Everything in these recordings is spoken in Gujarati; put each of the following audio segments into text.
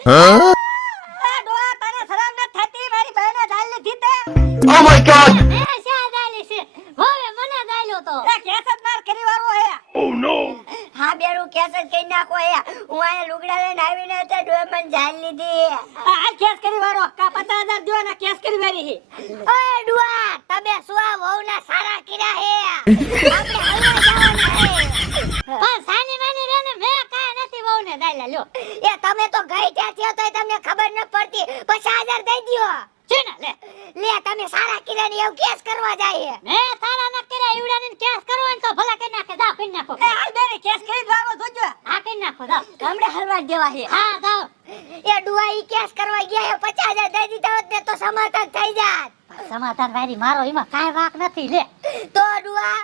એ ડોહા તને શરમ ન થતી મારી બહેને જાલ લીધી તે Oh my god! એ શા દાલી છે હવે મને દાલ્યો તો એ કેસત માર કરી વાળો હે Oh no! હા બેરું કેસ જ કઈ નાખો હે હું આ લુગડા લઈને આવીને તે ડોએ મને જાલ લીધી આ કેસ કરી વાળો કા 50,000 જો ને કેસ કરી વાળી હે ઓય ડુઆ તમે સુવા વહુના સારા કર્યા હે આપણે હલવા જવાના હે પણ સાની માની રે ને મે કાઈ નથી બહુને દાલ્યા લ્યો એ તમે તો ગઈ ત્યાં થયો તોય તમને ખબર ન પડતી 50,000 દઈ દ્યો ચીના લે લે તમે સારા કર્યા ને એવું કેસ કરવા જાય મે તારા ન કર્યા ઈવડાને કેસ કરવો ને તો ભલા કરી નાખે દા કરી નાખો એ હાલ બેરી કેસ કરી વાળો જોજો હા કરી નાખો દા ગામડે હલવા દેવા હે હા દાવ એ ડુઆ ઈ કેસ કરવા ગયા હે 50,000 દઈ દીધા હોત ને તો સમાધાન થઈ જાત સમાધાન વારી મારો એમાં કાઈ વાક નથી લે તો ડુઆ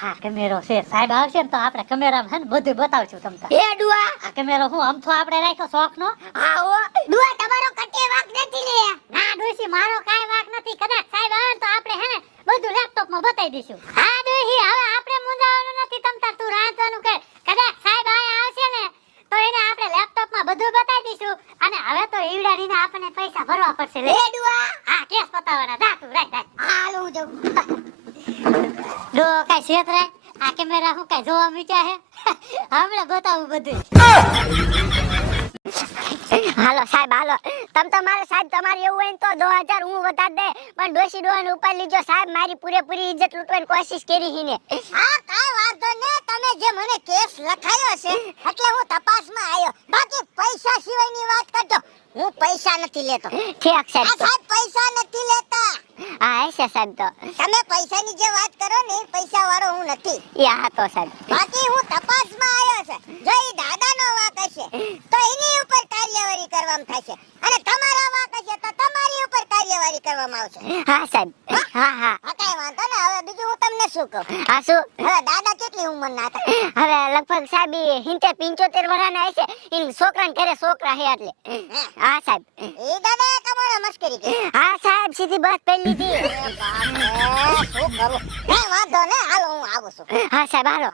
હા કેમેરો છે સાહેબ આવશે ને તો આપણે કેમેરામાં છે ને બધું બતાવશું તમને એ ડુઆ આ કેમેરો હું આમ તો આપણે રાખ્યો શોખ નો આવો ડુઆ તમારો કટે વાક નથી લે ના ડોશી મારો કાઈ વાક નથી કદાચ સાહેબ આવે ને તો આપણે હે ને બધું લેપટોપ માં બતાવી દઈશું હા ડોશી હવે આપણે મુંજાવાનું નથી તમતાર તું રાંધવાનું કર કદાચ સાહેબ આયા આવશે ને તો એને આપણે લેપટોપ માં બધું બતાવી દઈશું અને હવે તો ઈવડાડીને આપણને પૈસા ભરવા પડશે લે એ ડુઆ હા કેસ પતાવવાના જા તું રાખ રાખ હાલો હું જાઉં ડો કાઈ શેત રાખ આ કેમેરા હું કાઈ જોવા મીચ્યા હે હમણાં બતાવું બધું હાલો સાહેબ હાલો તમ તમારે સાહેબ તમારે એવું હોય ને તો 2000 હું વધાર દે પણ ડોશી ડોહાને ઉપર લીજો સાહેબ મારી પૂરેપૂરી ઇજ્જત લૂંટવાની કોશિશ કરી હીને હા કાઈ વાંધો ને તમે જે મને કેસ લખાયો છે એટલે હું તપાસમાં આવ્યો બાકી પૈસા સિવાયની વાત કરજો હું પૈસા નથી લેતો ઠીક સાહેબ આ સાહેબ પૈસા નથી લેતા હા છે સાહેબ તો તમે પૈસાની જે વાત કરો ને પૈસા વાળો હું નથી યા તો સાહેબ બાકી હું તપાસમાં આવ્યો છે જો ઈ દાદાનો વાક હશે તો એની ઉપર કાર્યવાહી કરવામાં થશે અને તમારા વાક હશે તો તમારી ઉપર કાર્યવાહી કરવામાં આવશે હા સાહેબ હા હા કઈ વાંધો ને હવે બીજું હું તમને શું કહું હા શું હવે દાદા કેટલી ઉંમરના હતા હવે લગભગ સાહેબ 75 વર્ષના હશે ઈ છોકરાને ઘરે છોકરા હે એટલે હા સાહેબ એ દાદા તમારા મસ્કરી કરી હા સાહેબ સીધી બસ પેલી હતી શું કરું કઈ વાંધો ને હાલો હું આવું છું હા સાહેબ હાલો